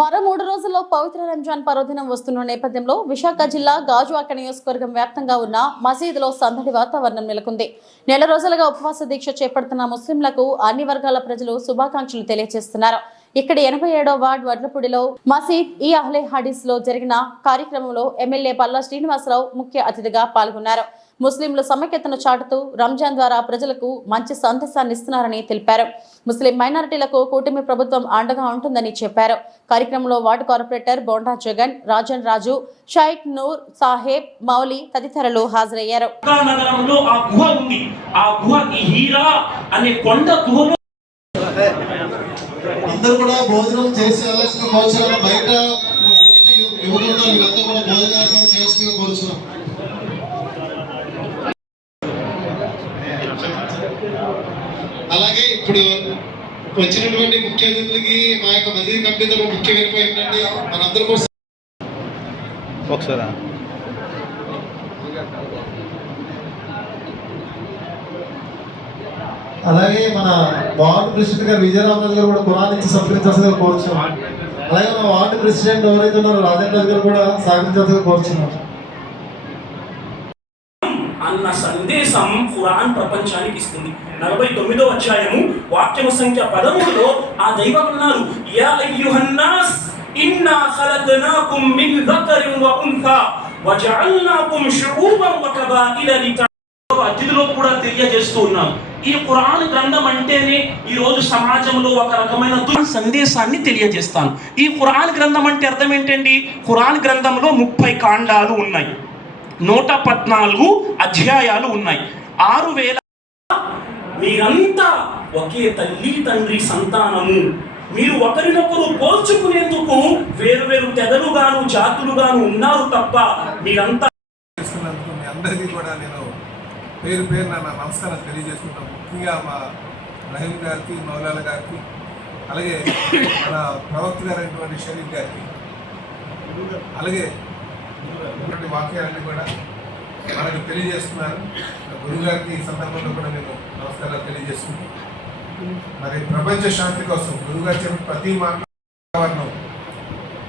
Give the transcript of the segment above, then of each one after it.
మరో మూడు రోజుల్లో పవిత్ర రంజాన్ పర్వదినం వస్తున్న నేపథ్యంలో విశాఖ జిల్లా గాజువాక నియోజకవర్గం వ్యాప్తంగా ఉన్న మసీదులో సందడి వాతావరణం నెలకొంది. నెల రోజులుగా ఉపవాస దీక్ష చేపడుతున్న ముస్లింలకు అన్ని వర్గాల ప్రజలు శుభాకాంక్షలు తెలియజేస్తున్నారు. ఇక్కడ ఎనభై ఏడో వార్డు వడ్లపూడిలో మసీద్ ఈ అహ్లే హాడీస్లో జరిగిన కార్యక్రమంలో ఎమ్మెల్యే పల్లా శ్రీనివాసరావు ముఖ్య అతిథిగా పాల్గొన్నారు. ముస్లింలు సమైక్యతను చాటుతూ రంజాన్ ద్వారా ప్రజలకు మంచి సందేశాన్ని ఇస్తున్నారని తెలిపారు. ముస్లిం మైనారిటీలకు కూటమి ప్రభుత్వం అండగా ఉంటుందని చెప్పారు. కార్యక్రమంలో వార్డు కార్పొరేటర్ బోండా జగన్ రాజన్ రాజు షైక్ నూర్ సాహెబ్ మౌలి తదితరులు హాజరయ్యారు. మక్కా నగరంలో ఆ గుహ ఉంది. ఆ గుహ ఈ హీరా అనే కొండ గుహలో అందరూ కూడా భోజనం చేసి వెళ్ళాల్సిన కోరుచున్నాం బయట ఎవరైతే యు- యువకులు ఉన్నారో వీళ్ళంతా కూడా భోజనార్థం చేయాల్సిందిగా కోరుచున్నాం అలాగే ఇప్పుడు వచ్చినటువంటి ముఖ్య అతిథులకి మా యొక్క మసీద్ కమిటీ తరఫున ముఖ్య వినపం ఏంటంటే మనందరూ కూడా ఒకసారి? అలాగే మన వార్డు ప్రెసిడెంట్ గారు విజయరామరాజు గారు కూడా కురాన్ ఇచ్చి సత్కరించాల్సిందిగా కోరుచున్నాం. అలాగే మన వార్డు ప్రెసిడెంట్ ఎవరైతే ఉన్నారో రాజేంద్ర రాజు గారు కూడా సహకరించాల్సిందిగా కోరుచున్నాం. అన్న సందేశం ఖురాన్ ప్రపంచానికి ఇస్తుంది. నలభై తొమ్మిదో అధ్యాయము వాక్యము సంఖ్య పదమూడులో ఆ దైవం అన్నారు యా అయ్యుహన్నాస్ ఇన్నా ఖలక్నాకుం మిన్ దకరిం వ ఉన్సా వజఅల్నాకుం షుఊబం వ కబాయిల అతిథిలో కూడా తెలియజేస్తూ ఉన్నాను ఈ ఖురాన్ గ్రంథం అంటేనే ఈ రోజు సమాజంలో ఒక రకమైన సందేశాన్ని తెలియజేస్తాను. ఈ ఖురాన్ గ్రంథం అంటే అర్థం ఏంటండి? ఖురాన్ గ్రంథంలో ముప్పై కాండాలు ఉన్నాయి. నూట పద్నాలుగు అధ్యాయాలు ఉన్నాయి. ఆరు వేల మీరంతా ఒకే తల్లి తండ్రి సంతానము. మీరు ఒకరినొకరు పోల్చుకునేందుకు వేరు వేరు తెగలుగాను జాతులుగాను ఉన్నారు తప్ప మీరంతా చేస్తున్నందుకు మీ అందరికీ కూడా నేను పేరు పేరు నా నమస్కారం తెలియజేసుకుంటాం. ముఖ్యంగా మా రహీం గారికి మౌలాల గారికి అలాగే మన ప్రవక్త గారైనటువంటి షరీఫ్ గారికి అలాగే వాక్యాలన్నీ కూడా మనకు తెలియజేస్తున్నారు. గురుగారికి ఈ సందర్భంలో కూడా మేము నమస్కారాలు తెలియజేసుకుంటాం మరి ప్రపంచ శాంతి కోసం గురుగారు చెప్పిన ప్రతి మాట వాతావరణం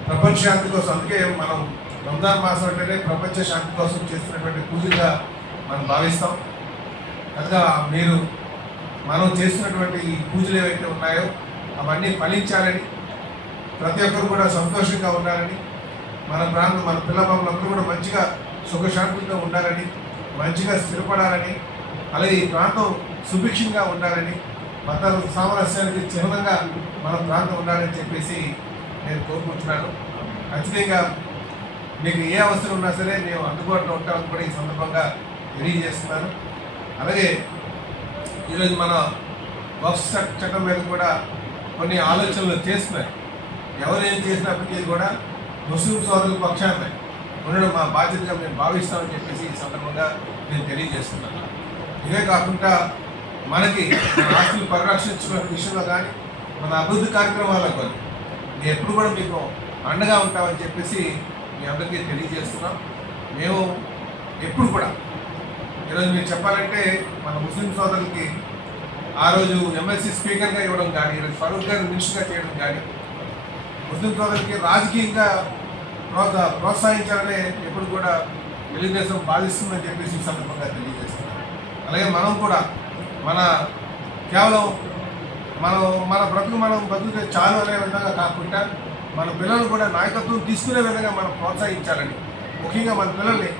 ప్రపంచ శాంతి కోసం. అందుకే మనం రంజాన్ మాసం అంటేనే ప్రపంచ శాంతి కోసం చేస్తున్నటువంటి పూజగా మనం భావిస్తాం. కనుక మీరు మనం చేస్తున్నటువంటి ఈ పూజలు ఏవైతే ఉన్నాయో అవన్నీ ఫలించాలని ప్రతి ఒక్కరు కూడా సంతోషంగా ఉండాలని మన ప్రాంతం మన పిల్లబాబులందరూ కూడా మంచిగా సుఖశాంతులతో ఉండాలని మంచిగా స్థిరపడాలని అలాగే ఈ ప్రాంతం సుభిక్షంగా ఉండాలని మత సామరస్యానికి చిహ్నంగా మన ప్రాంతం ఉండాలని చెప్పేసి నేను కోరుకుంటున్నాను. ఖచ్చితంగా మీకు ఏ అవసరం ఉన్నా సరే మేము అందుబాటులో ఉంటామని కూడా ఈ సందర్భంగా తెలియజేస్తున్నాను. అలాగే ఈరోజు మన వక్ఫ్ చట్టం మీద కూడా కొన్ని ఆలోచనలు చేస్తున్నాయి ఎవరు ఏం చేసినప్పటికీ కూడా ముస్లిం సోదరుల పక్షాన ఉండడం మా బాధ్యతగా మేము భావిస్తామని చెప్పేసి ఈ సందర్భంగా నేను తెలియజేస్తున్నాను. ఇదే కాకుండా మనకి మన ఆస్తులు పరిరక్షించుకునే విషయంలో కానీ మన అభివృద్ధి కార్యక్రమాల్లో కానీ మేము ఎప్పుడు కూడా మీకు అండగా ఉంటామని చెప్పేసి మీ అందరికీ తెలియజేస్తున్నాం. మేము ఎప్పుడు కూడా ఈరోజు మీరు చెప్పాలంటే మన ముస్లిం సోదరులకి ఆ రోజు ఎమ్మెల్సీ స్పీకర్గా ఇవ్వడం కానీ ఈరోజు ఫరూక్ గారు మినిస్టర్గా చేయడం కానీ ముస్లిం సోదరికి రాజకీయంగా ప్రోత్సా ప్రోత్సహించాలనే ఎప్పుడు కూడా తెలుగుదేశం బాధిస్తుందని చెప్పేసి ఈ సందర్భంగా తెలియజేస్తున్నాం అలాగే మనం కూడా మన కేవలం మనం మన బ్రతుకు మనం బతుకుతే చాలు అనే విధంగా కాకుండా మన పిల్లలు కూడా నాయకత్వం తీసుకునే విధంగా మనం ప్రోత్సహించాలని ముఖ్యంగా మన పిల్లల్ని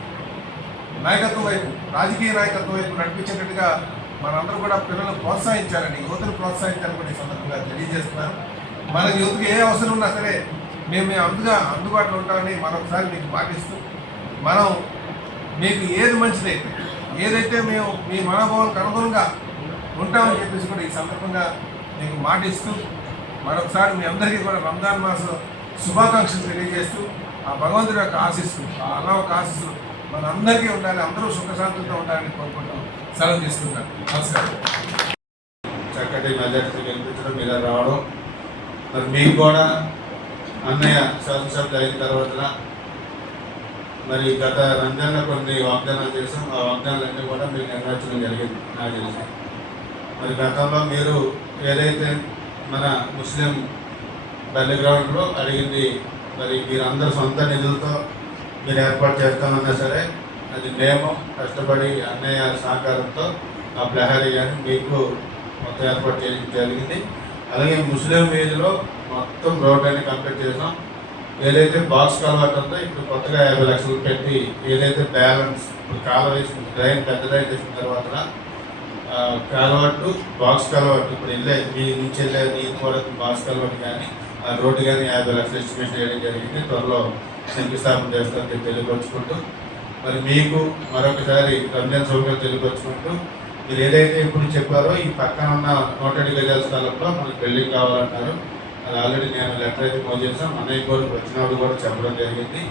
నాయకత్వం వైపు రాజకీయ నాయకత్వం వైపు నడిపించేటట్టుగా మనందరూ కూడా పిల్లలను ప్రోత్సహించాలని యువతను ప్రోత్సహించాలని కూడా ఈ సందర్భంగా తెలియజేస్తున్నారు. మనకి యూత్కి ఏ అవసరం ఉన్నా సరే మేము మేము అందుగా అందుబాటులో ఉంటామని మరొకసారి మీకు పాటిస్తూ మనం మీకు ఏది మంచిదైతే ఏదైతే మేము మీ మనోభావాలకు అనుగుణంగా ఉంటామని చెప్పేసి కూడా ఈ సందర్భంగా మీకు మాటిస్తూ మరొకసారి మీ అందరికీ కూడా రంజాన్ మాసం శుభాకాంక్షలు తెలియజేస్తూ ఆ భగవంతుడి యొక్క ఆశిస్తూ ఆ అలా ఒక ఆశిస్సులు మన అందరికీ ఉండాలి అందరూ సుఖశాంతులతో ఉండాలని కోరుకుంటూ సెలవు తీసుకుంటాను. నమస్కారం. చక్కటి మెజార్టీ గెలిపించడం మీద రావడం మరి మీకు కూడా అన్నయ్య శాసనసభ్యులు అయిన తర్వాత మరి గత రంజాన్లో కొన్ని వాగ్దానాలు చేసాం ఆ వాగ్దానాలన్నీ కూడా మీరు నెరవేర్చడం జరిగింది నాకు తెలిసి. మరి గతంలో మీరు ఏదైతే మన ముస్లిం బల్లి గ్రౌండ్లో అడిగింది మరి మీరందరూ సొంత నిధులతో మీరు ఏర్పాటు చేస్తామన్నా సరే అది మేము కష్టపడి అన్నయ్య సహకారంతో ఆ ప్రహరీ కానీ మీకు మొత్తం ఏర్పాటు చేయడం జరిగింది. అలాగే ముస్లిం వీధిలో మొత్తం రోడ్ అన్ని కంప్లీట్ చేసాం. ఏదైతే బాక్స్ కలవాట్ ఉందో ఇప్పుడు కొత్తగా యాభై లక్షలు పెట్టి ఏదైతే బ్యాలెన్స్ ఇప్పుడు కాలువ వేసిన డ్రైన్ పెద్ద డ్రైన్ వేసిన తర్వాత కాలువట్టు బాక్స్ కాలువట్టు ఇప్పుడు వెళ్ళే మీ నుంచి వెళ్ళే నీరు కూడా బాక్స్ కాలువట్టు కానీ ఆ రోడ్డు కానీ యాభై లక్షలు ఎస్టిమేట్ చేయడం జరిగింది. త్వరలో శంకుస్థాపన చేస్తామని తెలియపరుచుకుంటూ మరి మీకు మరొకసారి రంజాన్ సౌకర్యం తెలియపరుచుకుంటూ మీరు ఏదైతే ఇప్పుడు చెప్పారో ఈ పక్కన ఉన్న నూట గజాల స్థలంలో మనకు బిల్డింగ్ కావాలన్నారు అది ఆల్రెడీ నేను లెటర్ అయితే మోజ్ చేసాం అన్నయ్య కోరికి వచ్చినప్పుడు కూడా చెప్పడం జరిగింది.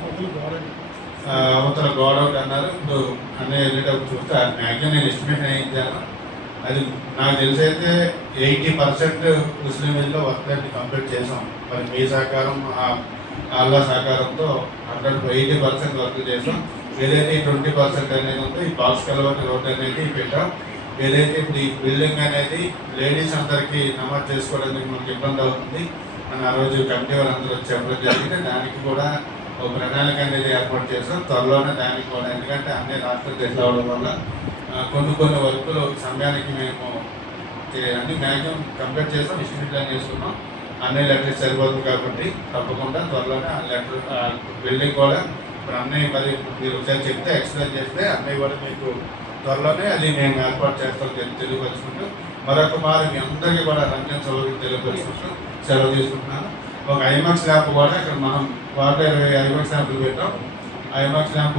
అవతల గోడ ఒకటి అన్నారు. ఇప్పుడు అన్నయ్య వెళ్ళేటప్పుడు చూస్తే అది మ్యాక్సిమం నేను ఎస్టిమేషన్ అయించాను అది నాకు తెలిసి అయితే ఎయిటీ పర్సెంట్ ముస్లిం వీళ్ళలో వర్క్ అన్ని కంప్లీట్ చేసాం మరి మీ సహకారం అల్లా సహకారంతో హండ్రెడ్ ఎయిటీ పర్సెంట్ వర్క్ చేసాం ఏదైతే ట్వంటీ పర్సెంట్ అనేది ఉందో ఈ బాక్స్ కలవటి రోడ్ అనేది పెట్టాం. ఏదైతే ఇప్పుడు ఈ బిల్డింగ్ అనేది లేడీస్ అందరికీ నమోదు చేసుకోవడానికి మనకి ఇబ్బంది అవుతుంది. అని ఆ రోజు కమిటీ వాళ్ళందరూ చెప్పడం జరిగింది. దానికి కూడా ఒక ప్రణాళిక అనేది ఏర్పాటు చేసాం త్వరలోనే దానికి కూడా ఎందుకంటే అన్ని రాష్ట్రాలు తెచ్చి అవడం వల్ల కొన్ని కొన్ని వర్కులు సమయానికి మేము అన్ని మ్యాక్సిమం కంప్లీట్ చేసాం. ఇస్టిమేట్ ప్లాన్ చేసుకున్నాం. అన్ని లెటర్స్ సరిపోతుంది కాబట్టి తప్పకుండా త్వరలోనే ఆ లెటర్ బిల్డింగ్ కూడా ఇప్పుడు అన్నయ్య మరి మీరు ఒకసారి చెప్తే ఎక్స్ప్లెయిన్ చేస్తే అన్నయ్య కూడా మీకు త్వరలోనే అది మేము ఏర్పాటు చేస్తాం తెలి- తెలియపరుచుకుంటూ మరొక మారు మీ అందరికీ కూడా రంజన్ సౌకర్యం తెలియపరుచుకుంటూ సెలవు తీసుకుంటున్నాను. ఒక ఐమాక్స్ ల్యాంప్ కూడా ఇక్కడ మనం వాటర్ ఐమాక్స్ ల్యాంపులు పెట్టాం. IMAX lamp